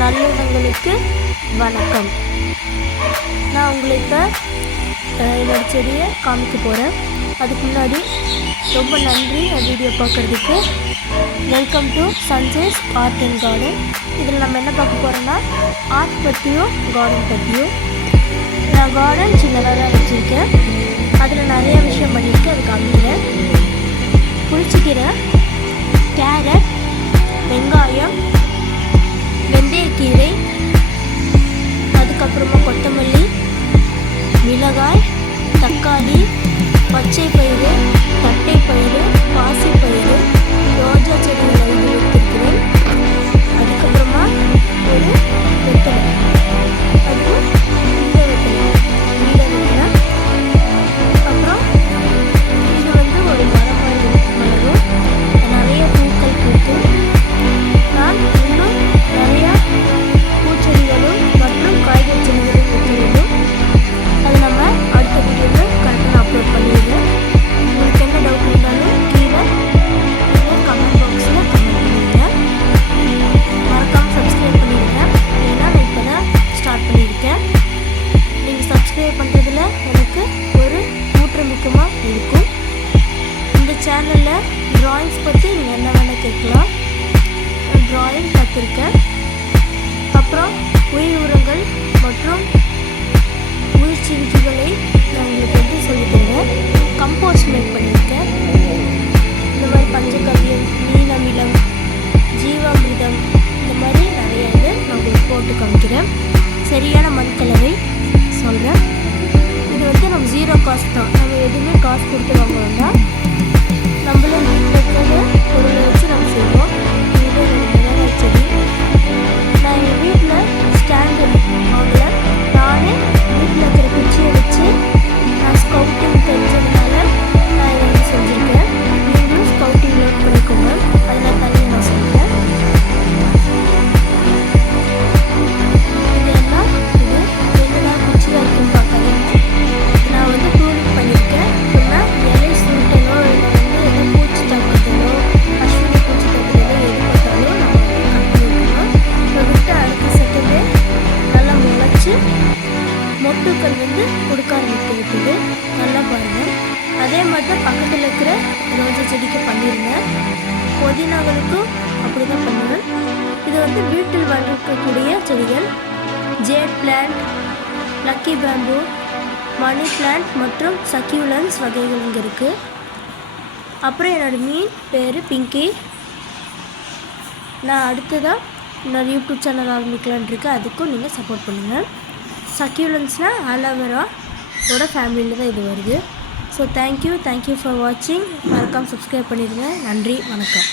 நல்லுணங்களுக்கு வணக்கம். நான் உங்களை இப்போ என்னோடய செடியை காமிக்க போகிறேன். அதுக்கு முன்னாடி ரொம்ப நன்றி என் வீடியோ பார்க்குறதுக்கு. Welcome to Sanjay's art and garden. இதில் நம்ம என்ன பார்க்க போகிறோன்னா ஆர்ட் பற்றியும் கார்டன் பற்றியும். நான் கார்டன் சின்னதாக தான் வச்சுருக்கேன். அதில் நிறைய விஷயம் பண்ணியிருக்கேன், அது காமிக்கிறேன். புளிச்சக்கீரை, கேரட், வெங்காயம், வெந்தயக்கீரை, அதுக்கப்புறமா கொத்தமல்லி, மிளகாய், தக்காளி, பச்சை பயிறு, தட்டை பயிறு, பாசி பயிறு, ரோஜா செடிகளை வைத்திருக்கிறேன். அதுக்கப்புறமா ஒரு வெத்தலை, அது இந்த வெத்தலை, நீல வெத்தலை. அப்புறம் இது ஒரு மலரும் நிறைய பூக்கள் பூத்து. நான் இன்னும் நிறையா பூச்செடிகளும் மற்றும் காய்கறி செடிகளும் வைக்க வேண்டும். அது நம்ம அடுத்த வீடியோவில் கரெக்டாக நான் அப்லோட் பண்ணிடுறேன். உங்களுக்கு என்ன டவுட் இருந்தாலும் கீழே நீங்கள் கமெண்ட் பாக்ஸில் கமெண்ட் பண்ணிடுங்க. மறக்காமல் சப்ஸ்கிரைப் பண்ணிடுங்க. ஏன்னா நான் இப்போ தான் ஸ்டார்ட் பண்ணியிருக்கேன். நீங்கள் சப்ஸ்கிரைப் பண்ணுறதுல எனக்கு ஒரு ஊற்றமிக்கமாக இருக்கும். இந்த சேனலில் ட்ராயிங்ஸ் பற்றி நீங்கள் என்ன வேணால் கேட்கலாம். ட்ராயிங் கற்றுருக்கேன். அப்புறம் உயிர் உரங்கள் மற்றும் உயிர் சிகிச்சைகளை நான் உங்களுக்கு எப்படி சொல்லித்தருவேன். கம்போஸ்ட் மேக் பண்ணியிருக்கேன். இந்த மாதிரி பஞ்சகவ்யம், நீலமிலம், ஜீவாமிர்தம், இந்த மாதிரி நிறைய இது நான் உங்களுக்கு போட்டு காமிக்கிறேன். சரியான மண் கலவை சொல்கிறேன். இது நம்ம ஜீரோ காஸ்ட் தான். நம்ம எதுவுமே காசு கொடுத்து வாங்க வேண்டாம். நம்மளே வீட்டில் இருக்கிற பொருளை வச்சு நம்ம செய்வோம். இது மிளகாய் செடி. நான் எங்கள் வீட்டில் ஸ்டாண்டு வாங்கல. நானே வீட்டில் இருக்கிற குச்சியை வச்சு நான் ஸ்கவுட்டிங் தெரிஞ்சதுனால நான் இதை செஞ்சுருக்கேன். நீங்களும் ஸ்கவுட்டிங் லேட் பண்ணிக்கோங்க. அதில் தனியாக நான் சொல்கிறேன். இதெல்லாம் இது 2 நாள் குச்சியாக இருக்குன்னு பார்க்காதீங்க. நான் ப்ரூனிங் பண்ணியிருக்கேன். அப்படின்னா இலை சுருட்டலோ இல்லை எதை பூச்சி தாக்குதலோ அஸ்வினி பூச்சி தாக்குதலோ எது பார்த்தாலும் நம்ம கட் பண்ணிக்கணும். இப்போ விட்டு அடுத்த செகண்டே நல்லா முளைச்சி மொட்டுக்கள் கொடுக்க ஆரம்பித்து விட்டுது. நல்லா பாருங்கள். அதே மாதிரி தான் பக்கத்தில் இருக்கிற ரோஜா செடிக்கு பண்ணியிருந்தேன். புதினாக்களுக்கும் அப்படி தான் பண்ணுவேன். இது வீட்டில் வளர்க்கக்கூடிய செடிகள். Jade plant, lucky bamboo, money plant மற்றும் சக்யூலன்ஸ் வகைகள் இங்கே இருக்குது. அப்புறம் என்னோடய மீன் பேர் பிங்கி. நான் அடுத்ததாக என்னோட யூடியூப் சேனல் ஆரம்பிக்கலான் இருக்கேன். அதுக்கும் நீங்கள் சப்போர்ட் பண்ணுங்கள். சக்யூலன்ஸ்னால் ஆலோவேராவோட ஃபேமிலியில் தான் இது வருது. ஸோ தேங்க்யூ ஃபார் வாட்சிங். மறக்காமல் சப்ஸ்கிரைப் பண்ணிடுங்க. நன்றி, வணக்கம்.